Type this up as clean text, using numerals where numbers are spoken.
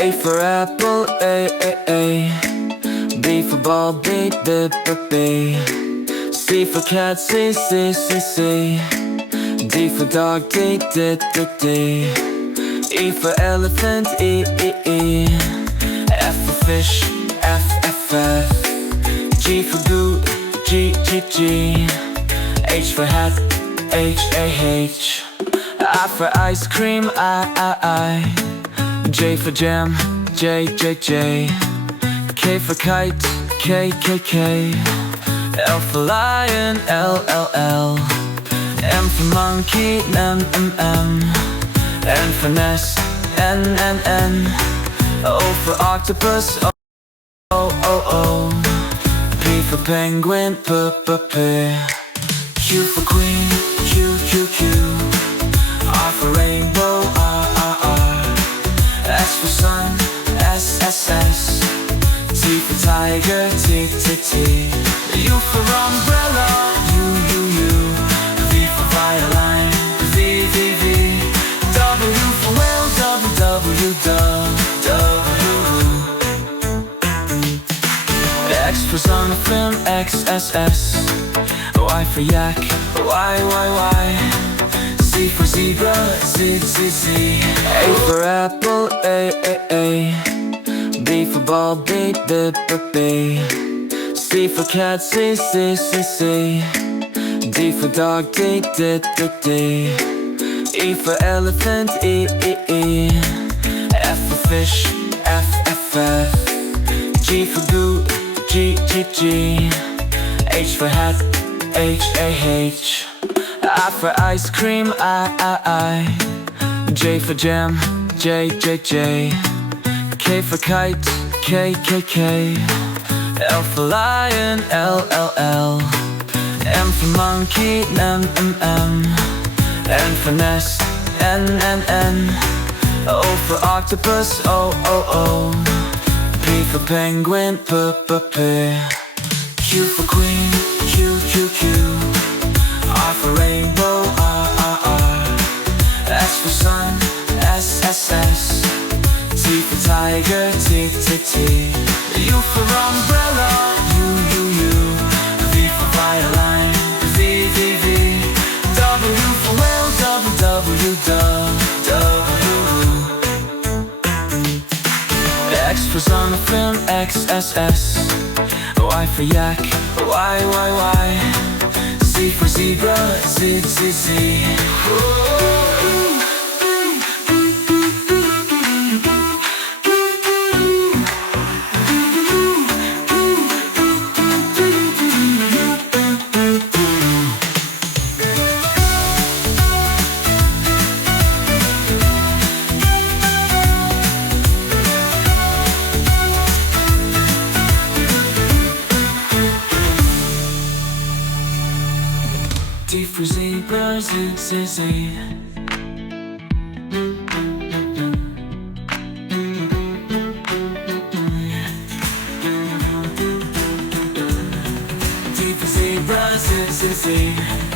A for apple, A. B for ball, B. C for cat, C. D for dog, D. E for elephant, E. F for fish, F. G for goat, G. H for hat, H. I for ice cream, I. J for jam, J. K for kite, K. L for lion, L. M for monkey, M. N for nest, N. O for octopus, O. P for penguin, P. Q for queen, Q. R for rainbow, R. S for sun, S. T for tiger, T. U for umbrella, U. V for violin, V. W for whale, W. X for xenophone, X. Y for yak, Y. Z for zebra, Z. A for apple, A. B for ball, B. C for cat, C. D for dog, D. E for elephant, E. F for fish, F. G for goat, G. H for hat, H. I for ice cream, I. J for jam, J. K for kite, K. L for lion, L. M for monkey, M. N for nest, N. O for octopus, O. P for penguin, P. Q for queen, Q. R for rainbow, R. S for sun, S. T for tiger, T. U for umbrella, U. V for violin, V. W for whale, W. X for xenophone, X. Y for yak, Y. Z for zebra, Z. T for zebra, Z. T for zebra, Z.